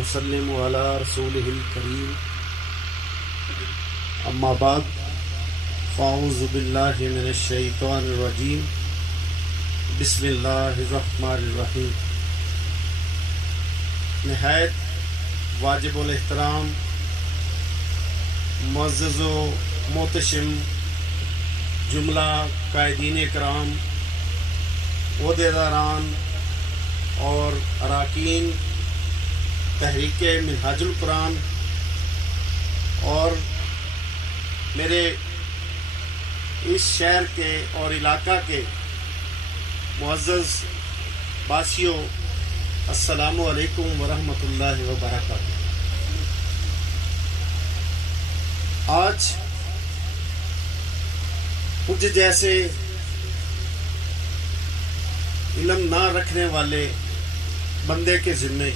ونسلم على رسوله الكريم اما بعد فاعوذ باللہ من الشیطان الرجیم بسم اللہ الرحمن الرحیم۔ نہایت واجب الاحترام معزز و محتشم جملہ قائدین کرام، عہدیداران اور اراکین تحریک منہاج القرآن اور میرے اس شہر کے اور علاقہ کے معزز باسیوں، السلام علیکم ورحمۃ اللہ وبرکاتہ۔ آج مجھ جیسے علم نہ رکھنے والے بندے کے ذمے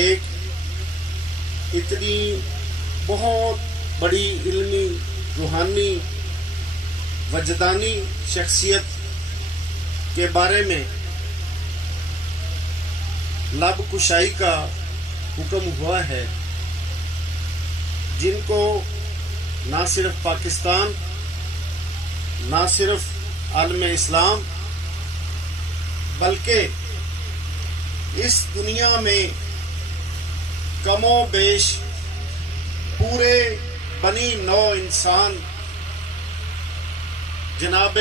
ایک اتنی بہت بڑی علمی، روحانی، وجدانی شخصیت کے بارے میں لب کشائی کا حکم ہوا ہے، جن کو نہ صرف پاکستان، نہ صرف عالم اسلام، بلکہ اس دنیا میں کم و بیش پورے بنی نو انسان جناب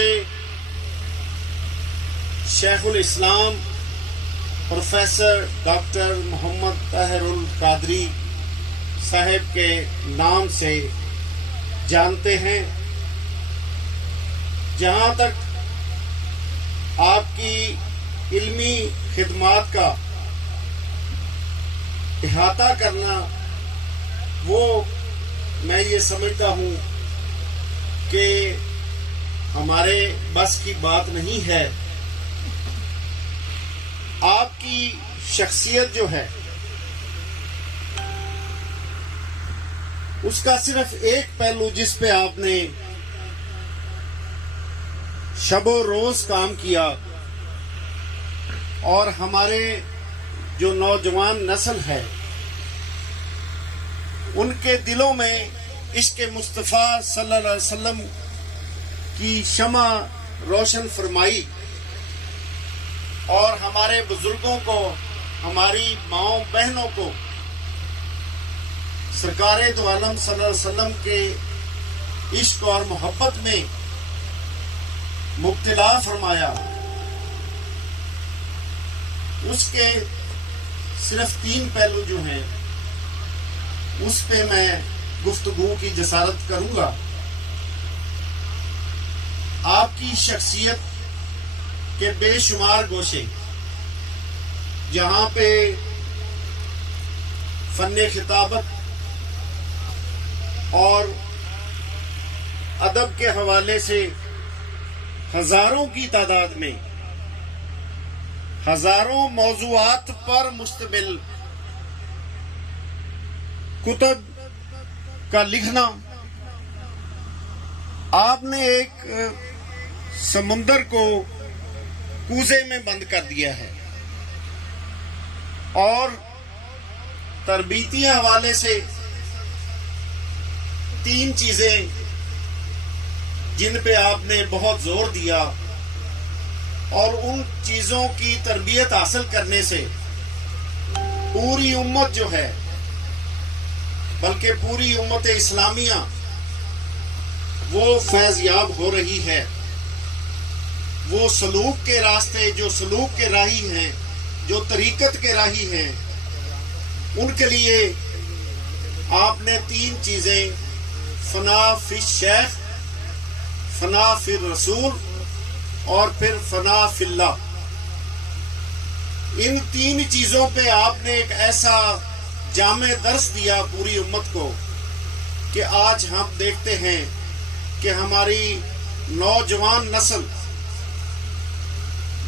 شیخ الاسلام پروفیسر ڈاکٹر محمد طاہر القادری صاحب کے نام سے جانتے ہیں۔ جہاں تک آپ کی علمی خدمات کا احاطہ کرنا، وہ میں یہ سمجھتا ہوں کہ ہمارے بس کی بات نہیں ہے۔ آپ کی شخصیت جو ہے اس کا صرف ایک پہلو جس پہ آپ نے شب و روز کام کیا اور ہمارے جو نوجوان نسل ہے ان کے دلوں میں عشق مصطفیٰ صلی اللہ علیہ وسلم کی شمع روشن فرمائی، اور ہمارے بزرگوں کو، ہماری ماؤں بہنوں کو سرکار دو عالم صلی اللہ علیہ وسلم کے عشق اور محبت میں مبتلا فرمایا۔ اس کے صرف 3 پہلو جو ہیں اس پہ میں گفتگو کی جسارت کروں گا۔ آپ کی شخصیت کے بے شمار گوشے، جہاں پہ فن خطابت اور ادب کے حوالے سے ہزاروں کی تعداد میں ہزاروں موضوعات پر مشتمل کتب کا لکھنا، آپ نے ایک سمندر کو کوزے میں بند کر دیا ہے، اور تربیتی حوالے سے 3 چیزیں جن پہ آپ نے بہت زور دیا، اور ان چیزوں کی تربیت حاصل کرنے سے پوری امت جو ہے، بلکہ پوری امت اسلامیہ وہ فیض یاب ہو رہی ہے۔ وہ سلوک کے راستے، جو سلوک کے راہی ہیں، جو طریقت کے راہی ہیں، ان کے لیے آپ نے 3 چیزیں، فنا فی الشیخ، فنا فی الرسول اور پھر فنا فی اللہ، ان 3 چیزوں پہ آپ نے ایک ایسا جامع درس دیا پوری امت کو کہ آج ہم دیکھتے ہیں کہ ہماری نوجوان نسل،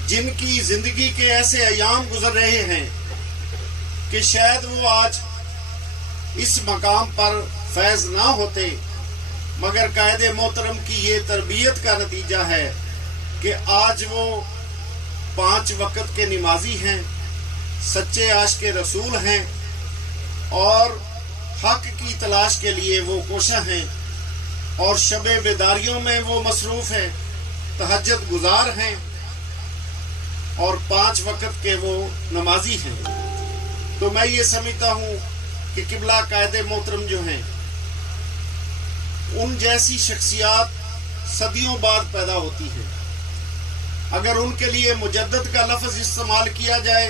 جن کی زندگی کے ایسے ایام گزر رہے ہیں کہ شاید وہ آج اس مقام پر فیض نہ ہوتے، مگر قائد محترم کی یہ تربیت کا نتیجہ ہے کہ آج وہ 5 وقت کے نمازی ہیں، سچے عاشق رسول ہیں اور حق کی تلاش کے لیے وہ کوشاں ہیں، اور شب بیداریوں میں وہ مصروف ہیں، تہجد گزار ہیں، اور 5 وقت کے وہ نمازی ہیں۔ تو میں یہ سمجھتا ہوں کہ قبلہ قائد محترم جو ہیں، ان جیسی شخصیات صدیوں بعد پیدا ہوتی ہیں۔ اگر ان کے لیے مجدد کا لفظ استعمال کیا جائے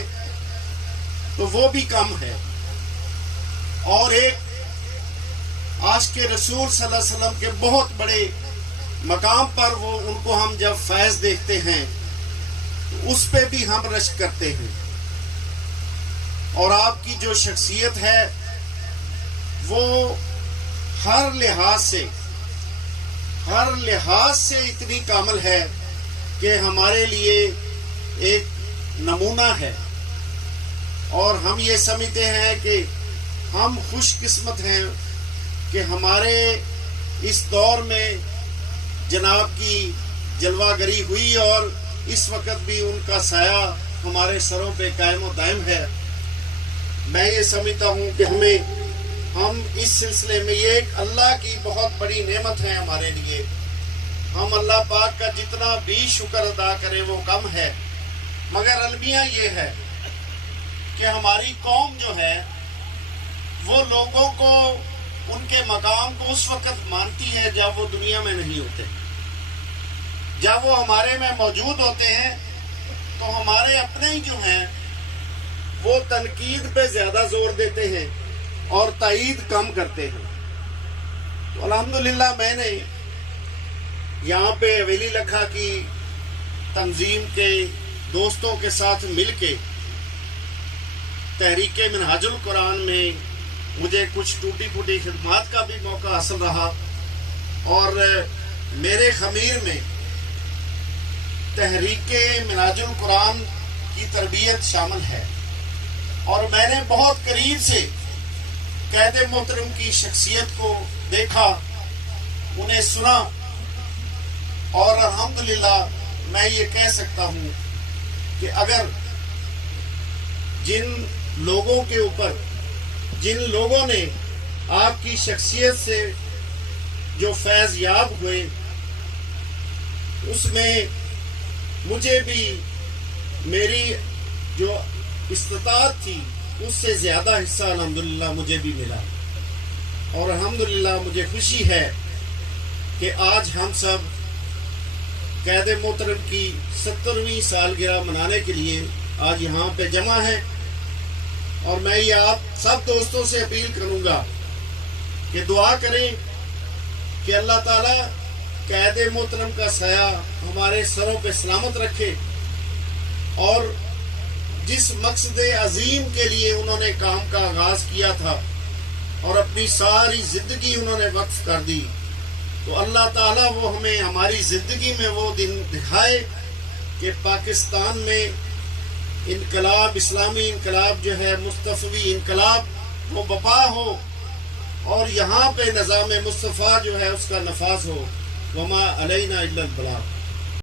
تو وہ بھی کم ہے، اور ایک عاشق رسول صلی اللہ علیہ وسلم کے بہت بڑے مقام پر ان کو ہم جب فیض دیکھتے ہیں تو اس پہ بھی ہم رشک کرتے ہیں، اور آپ کی جو شخصیت ہے وہ ہر لحاظ سے اتنی کامل ہے کہ ہمارے لیے ایک نمونہ ہے، اور ہم یہ سمجھتے ہیں کہ ہم خوش قسمت ہیں کہ ہمارے اس دور میں جناب کی جلوہ گری ہوئی، اور اس وقت بھی ان کا سایہ ہمارے سروں پہ قائم و دائم ہے۔ میں یہ سمجھتا ہوں کہ ہم اس سلسلے میں یہ ایک اللہ کی بہت بڑی نعمت ہے ہمارے لیے۔ ہم اللہ پاک کا جتنا بھی شکر ادا کریں وہ کم ہے، مگر المیہ یہ ہے کہ ہماری قوم جو ہے وہ لوگوں کو ان کے مقام کو اس وقت مانتی ہے جب وہ دنیا میں نہیں ہوتے۔ جب وہ ہمارے میں موجود ہوتے ہیں تو ہمارے اپنے ہی جو ہیں وہ تنقید پہ زیادہ زور دیتے ہیں اور تائید کم کرتے ہیں۔ تو الحمدللہ میں نے یہاں پہ حویلی لکھا کی تنظیم کے دوستوں کے ساتھ مل کے تحریک منہاج القرآن میں مجھے کچھ ٹوٹی پھوٹی خدمات کا بھی موقع حاصل رہا، اور میرے خمیر میں تحریک منہاج القرآن کی تربیت شامل ہے، اور میں نے بہت قریب سے قائد محترم کی شخصیت کو دیکھا، انہیں سنا، اور الحمدللہ میں یہ کہہ سکتا ہوں کہ اگر جن لوگوں نے آپ کی شخصیت سے جو فیض یاب ہوئے، اس میں مجھے بھی میری جو استطاعت تھی اس سے زیادہ حصہ الحمدللہ مجھے بھی ملا، اور الحمدللہ مجھے خوشی ہے کہ آج ہم سب قائد محترم کی 70ویں سالگرہ منانے کے لیے آج یہاں پہ جمع ہیں، اور میں یہ آپ سب دوستوں سے اپیل کروں گا کہ دعا کریں کہ اللہ تعالیٰ قائد محترم کا سایہ ہمارے سروں پہ سلامت رکھے، اور جس مقصد عظیم کے لیے انہوں نے کام کا آغاز کیا تھا اور اپنی ساری زندگی انہوں نے وقف کر دی، تو اللہ تعالیٰ وہ ہمیں ہماری زندگی میں وہ دن دکھائے کہ پاکستان میں انقلاب، اسلامی انقلاب جو ہے، مصطفی انقلاب وہ بپا ہو، اور یہاں پہ نظام مصطفیٰ جو ہے اس کا نفاذ ہو۔ وما علینا الا البلاغ۔